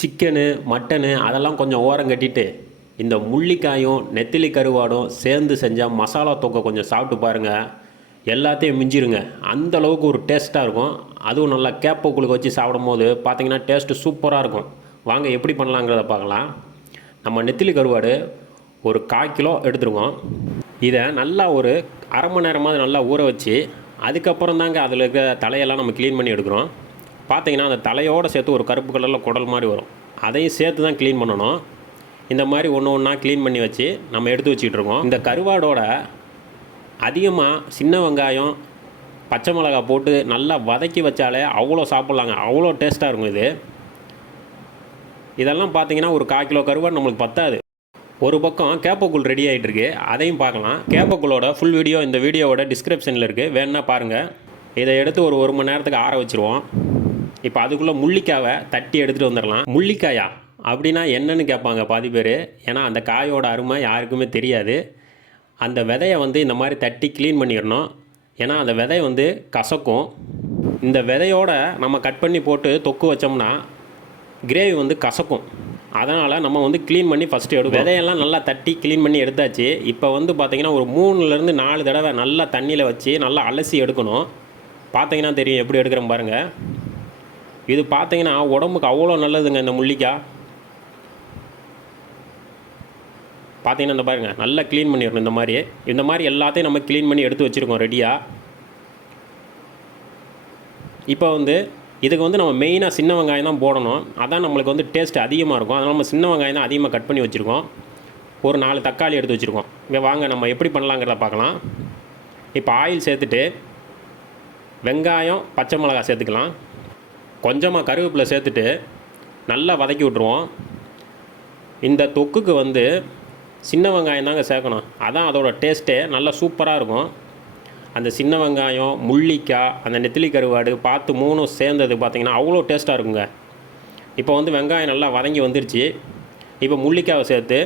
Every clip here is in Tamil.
சிக்கனு மட்டனு அதெல்லாம் கொஞ்சம் ஓரம் கட்டிட்டு இந்த முள்ளிக்காயும் நெத்திலி கருவாடும் சேர்ந்து செஞ்சால் மசாலா தொக்கை கொஞ்சம் சாப்பிட்டு பாருங்கள் எல்லாத்தையும் மிஞ்சிருங்க. அந்த அளவுக்கு ஒரு டேஸ்ட்டாக இருக்கும். அதுவும் நல்லா கேப்போக்குளுக்கு வச்சு சாப்பிடும் போது பார்த்தீங்கன்னா டேஸ்ட்டு சூப்பராக இருக்கும். வாங்க எப்படி பண்ணலாங்கிறத பார்க்கலாம். நம்ம நெத்திலி கருவாடு ஒரு கால் கிலோ எடுத்துருக்கோம். இதை நல்லா ஒரு அரை மணி நேரமாவது நல்லா ஊற வச்சு அதுக்கப்புறம் தாங்க அதில் இருக்கிற தலையெல்லாம் நம்ம க்ளீன் பண்ணி எடுக்கிறோம். பார்த்தீங்கன்னா அந்த தலையோடு சேர்த்து ஒரு கருப்பு கலரில் குடல் மாதிரி வரும். அதையும் சேர்த்து தான் க்ளீன் பண்ணணும். இந்த மாதிரி ஒன்று ஒன்றா க்ளீன் பண்ணி வச்சு நம்ம எடுத்து வச்சுக்கிட்டு இருக்கோம். இந்த கருவாடோட அதிகமாக சின்ன வெங்காயம் பச்சை மிளகா போட்டு நல்லா வதக்கி வச்சாலே அவ்வளோ சாப்பிட்லாங்க. அவ்வளோ டேஸ்ட்டாக இருக்கும் இது. இதெல்லாம் பார்த்தீங்கன்னா ஒரு கால் கிலோ கருவாடு நம்மளுக்கு பத்தாது. ஒரு பக்கம் கேப்பக்குள் ரெடி ஆகிட்டு இருக்கு அதையும் பார்க்கலாம். கேப்பக்கூழோட ஃபுல் வீடியோ இந்த வீடியோவோட டிஸ்கிரிப்ஷனில் இருக்குது வேணுன்னா பாருங்கள் இதை எடுத்து ஒரு ஒரு மணி நேரத்துக்கு ஆற வச்சுருவோம். இப்போ அதுக்குள்ளே முள்ளிக்காவை தட்டி எடுத்துகிட்டு வந்துடலாம் முள்ளிக்காயா? அப்படின்னா என்னன்னு கேட்பாங்க பாதி பேர். ஏன்னா அந்த காயோட அருமை யாருக்குமே தெரியாது. அந்த விதையை வந்து இந்த மாதிரி தட்டி க்ளீன் பண்ணிடணும் ஏன்னா அந்த விதை வந்து கசக்கும். இந்த விதையோட நம்ம கட் பண்ணி போட்டு தொக்கு வச்சோம்னா கிரேவி வந்து கசக்கும். அதனால் நம்ம வந்து க்ளீன் பண்ணி ஃபஸ்ட்டு எடுக்கும் விதையெல்லாம் நல்லா தட்டி க்ளீன் பண்ணி எடுத்தாச்சு. இப்போ வந்து பார்த்திங்கன்னா ஒரு மூணுலேருந்து நாலு தடவை நல்லா தண்ணியில் வச்சு நல்லா அலசி எடுக்கணும். பார்த்தீங்கன்னா தெரியும் எப்படி எடுக்கிறோம் பாருங்கள் இது பார்த்தீங்கன்னா உடம்புக்கு அவ்வளோ நல்லதுங்க இந்த முள்ளிக்காய் பார்த்தீங்கன்னா இந்த பாருங்கள் நல்லா க்ளீன் பண்ணிடணும் இந்த மாதிரி இந்த மாதிரி எல்லாத்தையும் நம்ம க்ளீன் பண்ணி எடுத்து வச்சுருக்கோம் ரெடியாக இப்போ வந்து இதுக்கு வந்து நம்ம மெயினாக சின்ன வெங்காயம் தான் போடணும். அதான் நம்மளுக்கு வந்து டேஸ்ட் அதிகமாக இருக்கும். அதனால் நம்ம சின்ன வெங்காயம் தான் அதிகமாக கட் பண்ணி வச்சுருக்கோம். ஒரு நாலு தக்காளி எடுத்து வச்சுருக்கோம். இங்கே வாங்க நம்ம எப்படி பண்ணலாங்கிறத பார்க்கலாம். இப்போ ஆயில் சேர்த்துட்டு வெங்காயம் பச்சை மிளகாய் சேர்த்துக்கலாம். கொஞ்சமாக கருவேப்பிலை சேர்த்துட்டு நல்லா வதக்கி விட்ருவோம் இந்த தொக்குக்கு வந்து சின்ன வெங்காயம் தாங்க சேர்க்கணும். அதான் அதோட டேஸ்ட்டே நல்லா சூப்பராக இருக்கும். அந்த சின்ன வெங்காயம் முள்ளிக்காய் அந்த நெத்திலி கருவாடு பார்த்து மூணும் சேர்ந்தது பார்த்திங்கன்னா அவ்வளோ டேஸ்ட்டாக இருக்குங்க. இப்போ வந்து வெங்காயம் நல்லா வதங்கி வந்துருச்சு. இப்போ முள்ளிக்காயை சேர்த்து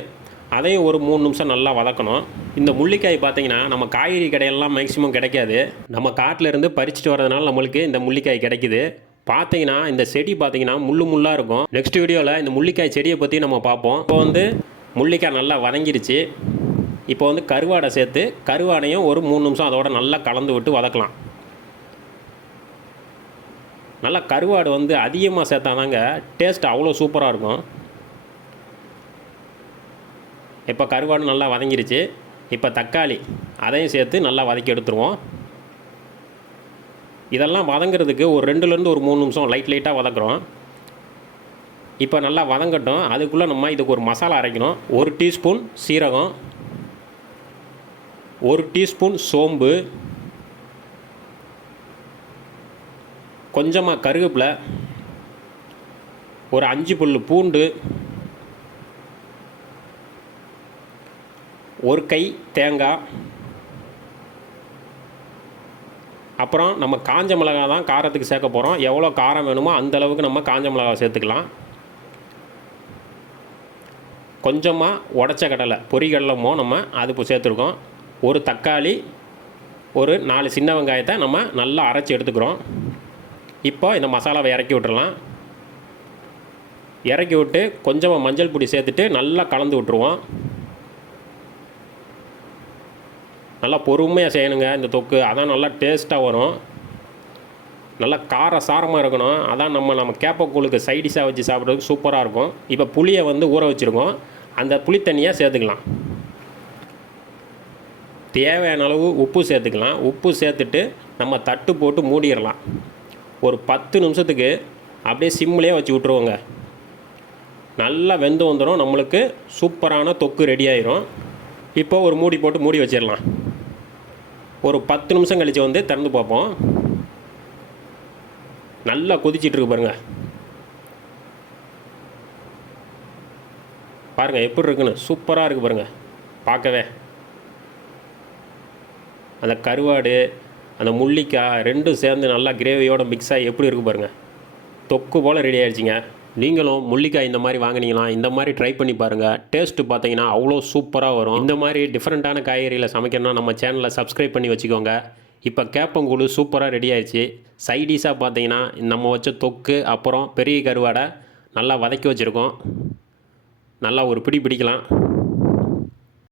அதையும் ஒரு மூணு நிமிஷம் நல்லா வதக்கணும். இந்த முள்ளிக்காய் பார்த்திங்கன்னா நம்ம காய்கறி கடையெல்லாம் மேக்ஸிமம் கிடைக்காது. நம்ம காட்டிலேருந்து பறிச்சுட்டு வரதுனால நம்மளுக்கு இந்த முள்ளிக்காய் கிடைக்கிது. பார்த்தீங்கன்னா இந்த செடி பார்த்தீங்கன்னா முள்ளு முள்ளாக இருக்கும். நெக்ஸ்ட் வீடியோவில் இந்த முள்ளிக்காய் செடியை பற்றி நம்ம பார்ப்போம். இப்போ வந்து முள்ளிக்காய் நல்லா வதங்கிருச்சு. இப்போ வந்து கருவாடை சேர்த்து கருவாடையும் ஒரு மூணு நிமிஷம் அதோட நல்லா கலந்து விட்டு வதக்கலாம். நல்லா கருவாடு வந்து அதிகமாக சேர்த்தாதாங்க டேஸ்ட் அவ்வளோ சூப்பராக இருக்கும். இப்போ கருவாடு நல்லா வதங்கிருச்சு. இப்போ தக்காளி அதையும் சேர்த்து நல்லா வதக்கி எடுத்துருவோம். இதெல்லாம் வதங்கிறதுக்கு ஒரு ரெண்டுலேருந்து ஒரு மூணு நிமிஷம் லைட் லைட்டாக வதக்குறோம் இப்போ நல்லா வதங்கட்டும். அதுக்குள்ளே நம்ம இதுக்கு ஒரு மசாலா அரைக்கணும். ஒரு டீஸ்பூன் சீரகம் ஒரு டீஸ்பூன் சோம்பு கொஞ்சமாக கருவேப்பிலை ஒரு அஞ்சு புல் பூண்டு ஒரு கை தேங்காய் அப்புறம் நம்ம காஞ்ச மிளகா தான் காரத்துக்கு சேர்க்க போகிறோம் எவ்வளோ காரம் வேணுமோ அந்த அளவுக்கு நம்ம காஞ்ச மிளகா சேர்த்துக்கலாம். கொஞ்சமாக உடச்ச கடலை பொறிகடலமோ நம்ம அது இப்போ சேர்த்துருக்கோம். ஒரு தக்காளி ஒரு நாலு சின்ன வெங்காயத்தை நம்ம நல்லா அரைச்சி எடுத்துக்கிறோம். இப்போ இந்த மசாலாவை இறக்கி விட்டுறலாம். இறக்கி விட்டு கொஞ்சமாக மஞ்சள் பொடி சேர்த்துட்டு நல்லா கலந்து விட்ருவோம் நல்லா பொறுமையாக செய்யணுங்க. இந்த தொக்கு அதான் நல்லா டேஸ்ட்டாக வரும். நல்லா கார சாரமாக இருக்கணும். அதான் நம்ம நம்ம கேப்பக்கூழுக்கு சைடிஷாக வச்சு சாப்பிட்றதுக்கு சூப்பராக இருக்கும். இப்போ புளியை வந்து ஊற வச்சுருக்கோம். அந்த புளி தண்ணியாக சேர்த்துக்கலாம். தேவையான அளவு உப்பு சேர்த்துக்கலாம். உப்பு சேர்த்துட்டு நம்ம தட்டு போட்டு மூடிடலாம். ஒரு பத்து நிமிஷத்துக்கு அப்படியே சிம்லேயே வச்சு விட்ருவோங்க நல்லா வெந்து வந்துடும் நம்மளுக்கு சூப்பரான தொக்கு ரெடி ஆயிரும். இப்போ ஒரு மூடி போட்டு மூடி வச்சிடலாம். ஒரு பத்து நிமிஷம் கழித்து வந்து திறந்து பார்ப்போம். நல்லா கொதிச்சிட்ருக்கு பாருங்கள் பாருங்க. எப்படி இருக்குன்னு. சூப்பராக இருக்குது பாருங்கள் பார்க்கவே. அந்த கருவாடு அந்த முள்ளிக்காய் ரெண்டும் சேர்ந்து நல்லா கிரேவியோட மிக்ஸ் ஆகி எப்படி இருக்குது பாருங்க. தொக்கு போல் ரெடி ஆயிடுச்சுங்க. நீங்களும் முள்ளிக்காய் இந்த மாதிரி வாங்கினீங்கன்னா இந்த மாதிரி ட்ரை பண்ணி பாருங்கள் டேஸ்ட்டு பார்த்தீங்கன்னா அவ்வளோ சூப்பராக வரும். இந்த மாதிரி டிஃப்ரெண்ட்டான காய்கறியில் சமைக்கணும்னா நம்ம சேனலை சப்ஸ்கிரைப் பண்ணி வச்சுக்கோங்க. இப்போ கேப்பங்கூழு சூப்பராக ரெடி ஆயிடுச்சு. சைடிஷாக பார்த்தீங்கன்னா நம்ம வச்ச தொக்கு அப்புறம் பெரிய கருவாடை நல்லா வதக்கி வச்சுருக்கோம். நல்லா ஒரு பிடி பிடிக்கலாம்.